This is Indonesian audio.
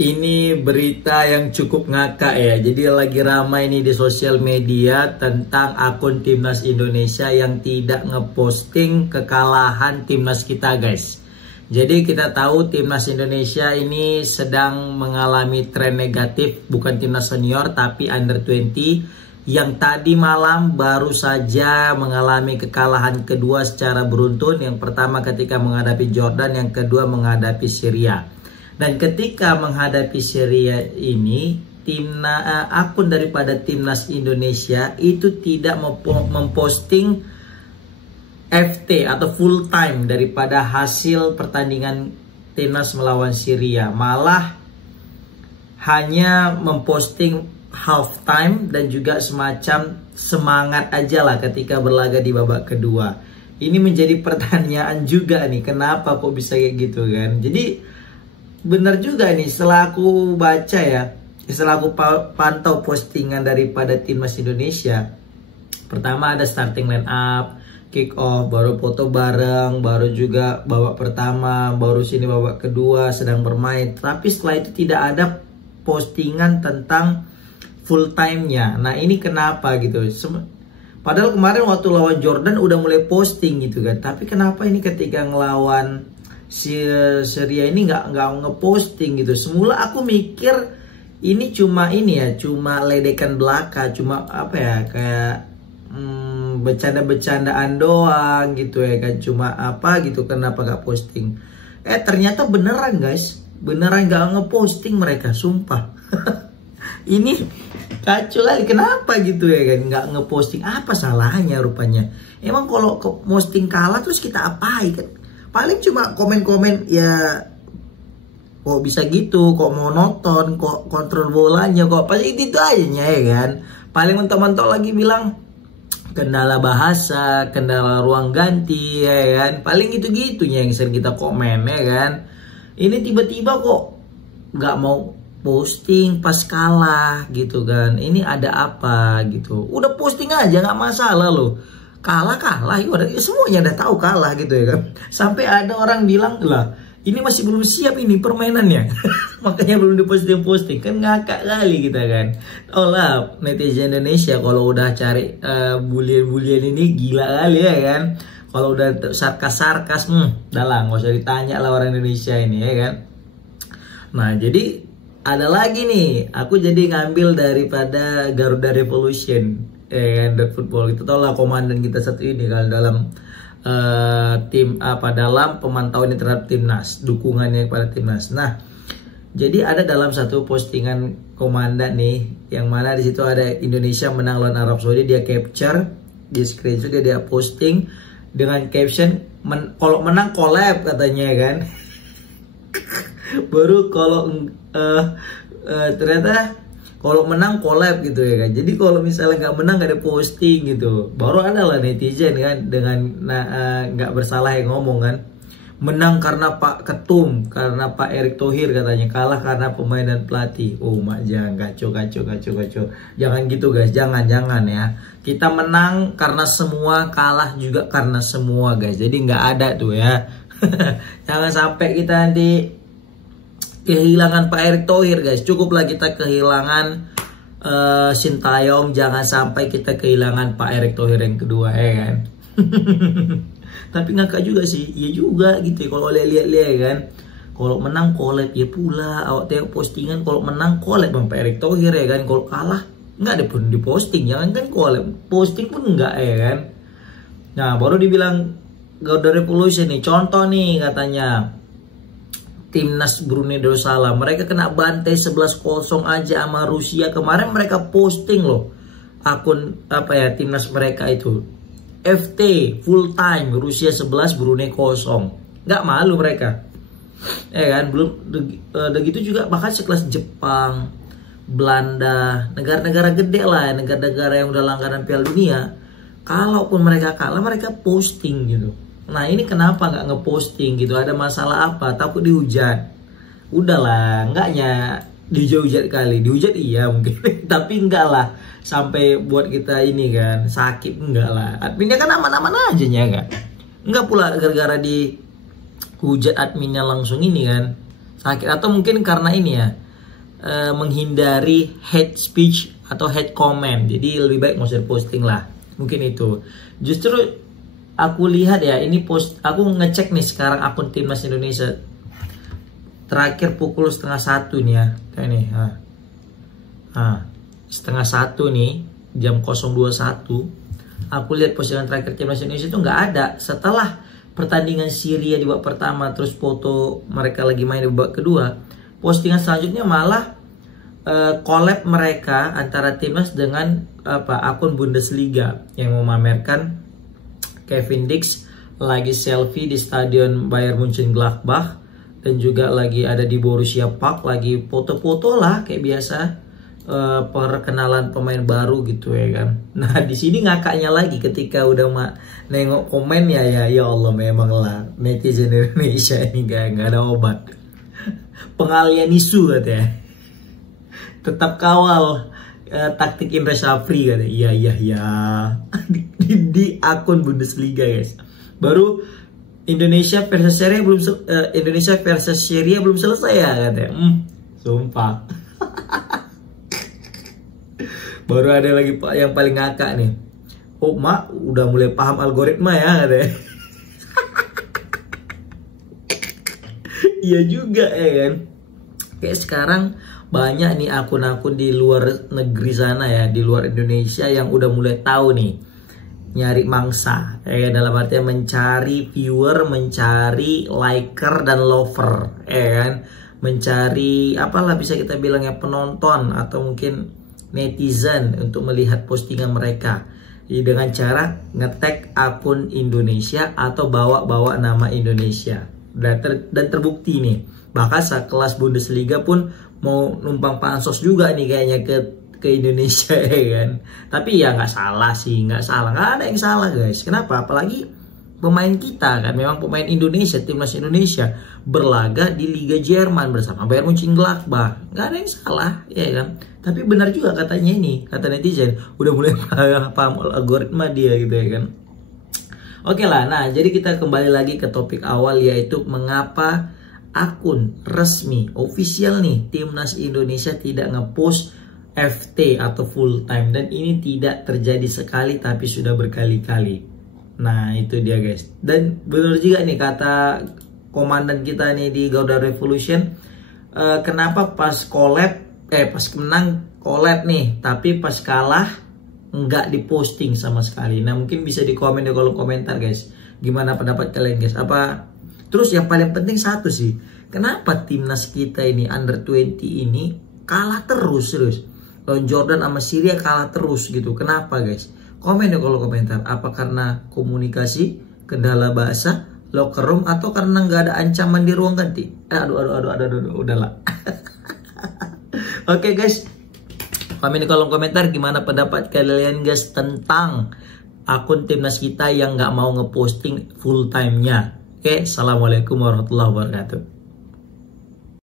Ini berita yang cukup ngakak ya. Jadi lagi ramai nih di sosial media tentang akun Timnas Indonesia yang tidak ngeposting kekalahan Timnas kita, guys. Jadi kita tahu Timnas Indonesia ini sedang mengalami tren negatif, bukan Timnas senior tapi under 20 yang tadi malam baru saja mengalami kekalahan kedua secara beruntun. Yang pertama ketika menghadapi Jordan, yang kedua menghadapi Syria. Dan ketika menghadapi Syria ini, akun daripada Timnas Indonesia itu tidak memposting FT atau full time daripada hasil pertandingan Timnas melawan Syria. Malah hanya memposting half time dan juga semacam semangat aja lah ketika berlaga di babak kedua. Ini menjadi pertanyaan juga nih, kenapa kok bisa kayak gitu kan? Jadi benar juga nih, setelah aku baca ya, setelah aku pantau postingan daripada Timnas Indonesia. Pertama ada starting line up, kick off, baru foto bareng, baru juga babak pertama, baru sini babak kedua sedang bermain. Tapi setelah itu tidak ada postingan tentang full time-nya. Nah ini kenapa gitu? Padahal kemarin waktu lawan Jordan udah mulai posting gitu kan. Tapi kenapa ini ketika ngelawan Syria ini nggak ngeposting gitu. Semula aku mikir ini cuma cuma ledekan belaka, cuma apa ya, kayak bercanda-bercandaan doang gitu ya kan, cuma apa gitu, kenapa nggak posting? Ternyata beneran guys, beneran nggak ngeposting mereka, sumpah. Ini kacau kali, kenapa gitu ya kan, nggak ngeposting, apa salahnya rupanya? Emang kalau posting kalah terus kita apain kan? Paling cuma komen-komen ya, kok bisa gitu, kok monoton, kok kontrol bolanya, kok pasti itu aja ya kan. Paling mentok-mentok lagi bilang kendala bahasa, kendala ruang ganti ya kan. Paling gitu-gitunya yang sering kita komen ya kan. Ini tiba-tiba kok nggak mau posting pas kalah gitu kan. Ini ada apa gitu. Udah posting aja nggak masalah loh. Kalah ya, semuanya udah tahu kalah gitu ya kan. Sampai ada orang bilang lah, ini masih belum siap ini permainannya. Makanya belum diposting kan, ngakak kali kita kan. Oh lah, netizen Indonesia kalau udah cari bulian-bulian ini gila kali ya kan. Kalau udah sarkas-sarkas, dah lah nggak usah ditanya lah orang Indonesia ini ya kan. Nah jadi ada lagi nih, aku jadi ngambil daripada Garuda Revolution football. Kita tahu lah komandan kita satu ini kalau dalam dalam pemantauan terhadap timnas, dukungannya kepada timnas. Nah, jadi ada dalam satu postingan komandan nih, yang mana di situ ada Indonesia menang lawan Arab Saudi, dia capture, di screen juga dia posting dengan caption kalau menang collab katanya kan. Baru kalau ternyata kalau menang collab gitu ya kan. Jadi kalau misalnya nggak menang nggak ada posting gitu, baru ada lah netizen kan dengan nggak bersalah yang ngomong kan, menang karena Pak Ketum, karena Pak Erick Thohir katanya, kalah karena pemain dan pelatih. Oh mak, jangan kacau. Jangan gitu guys, jangan ya. Kita menang karena semua, kalah juga karena semua guys. Jadi nggak ada tuh ya. Jangan sampai kita nanti kehilangan Pak Erick Thohir guys. Cukuplah kita kehilangan Sintayong, jangan sampai kita kehilangan Pak Erick Thohir yang kedua ya kan. Tapi ngakak juga sih, ya juga gitu ya, kalau lihat-lihat kan. Kalau menang collab ya pula, awak tengok postingan kalau menang collab sama Pak Erick Thohir ya kan. Kalau kalah nggak ada pun di posting, jangan kan collab, posting pun enggak ya kan. Nah baru dibilang Garuda Revolution nih, contoh nih katanya Timnas Brunei Darussalam, mereka kena bantai 11-0 aja sama Rusia. Kemarin mereka posting loh akun timnas mereka itu, FT full time Rusia 11 Brunei 0. Nggak malu mereka ya kan. Belum udah gitu juga bahkan sekelas Jepang, Belanda, negara-negara gede lah, negara-negara yang udah langganan Piala Dunia, kalaupun mereka kalah mereka posting gitu. Nah ini kenapa nggak ngeposting gitu? Ada masalah apa? Takut dihujat? Udahlah, enggaknya dihujat kali. Dihujat iya mungkin, tapi enggak lah sampai buat kita ini kan sakit, enggak lah. Adminnya kan aman-aman aja ya kan? Enggak pula gara-gara dihujat adminnya langsung ini kan sakit. Atau mungkin karena ini ya, menghindari hate speech atau hate comment. Jadi lebih baik nggak usah posting lah. Mungkin itu. Justru aku lihat ya, ini aku ngecek nih sekarang akun Timnas Indonesia terakhir pukul 12:30 nih ya. Kayak nih. 12:30 nih, jam 021. Aku lihat postingan terakhir Timnas Indonesia itu nggak ada. Setelah pertandingan Syria di babak pertama, terus foto mereka lagi main di babak kedua, postingan selanjutnya malah collab mereka antara Timnas dengan akun Bundesliga yang memamerkan Kevin Dix lagi selfie di stadion Bayern Mönchengladbach dan juga lagi ada di Borussia Park, lagi foto-foto lah kayak biasa, perkenalan pemain baru gitu ya kan. Nah di sini ngakaknya lagi ketika udah nengok komennya ya Allah, memang lah netizen Indonesia ini nggak ada obat. Pengalian isu katanya, tetap kawal taktik Indra Syafri katanya. Iya di akun Bundesliga guys. Baru Indonesia versus Syria belum selesai ya katanya. Sumpah. Baru ada lagi Pak yang paling ngakak nih. Oh mak udah mulai paham algoritma ya katanya. Iya juga ya kan. Kayak sekarang banyak nih akun-akun di luar negeri sana ya, di luar Indonesia yang udah mulai tahu nih nyari mangsa, ya dalam artian mencari viewer, mencari liker dan lover, ya kan, mencari apalah bisa kita bilang ya, penonton atau mungkin netizen untuk melihat postingan mereka dengan cara ngetag akun Indonesia atau bawa nama Indonesia. Dan terbukti nih, bahkan sekelas Bundesliga pun mau numpang pansos juga nih kayaknya ke Indonesia ya kan. Tapi ya nggak salah sih, nggak ada yang salah guys. Kenapa? Apalagi pemain kita kan memang pemain Indonesia, Timnas Indonesia berlaga di Liga Jerman bersama Bayern Mönchengladbach, nggak ada yang salah ya kan. Tapi benar juga katanya ini, kata netizen udah mulai paham algoritma dia gitu ya kan. Oke lah, nah jadi kita kembali lagi ke topik awal, yaitu mengapa akun resmi official nih Timnas Indonesia tidak ngepost FT atau full time, dan ini tidak terjadi sekali tapi sudah berkali-kali. Nah itu dia guys. Dan benar juga nih kata komandan kita nih di Garuda Revolution, kenapa pas pas menang collab nih tapi pas kalah nggak diposting sama sekali. Nah mungkin bisa di komen di kolom komentar guys, gimana pendapat kalian guys. Terus yang paling penting satu sih, kenapa timnas kita ini under 20 ini kalah terus lawan Jordan sama Syria, kalah terus gitu. Kenapa guys? Komen di kolom komentar. Apa karena komunikasi, kendala bahasa, locker room, atau karena nggak ada ancaman di ruang ganti? Aduh, udahlah. Oke guys, komen di kolom komentar gimana pendapat kalian guys tentang akun timnas kita yang nggak mau ngeposting full time-nya. Oke, assalamualaikum warahmatullahi wabarakatuh.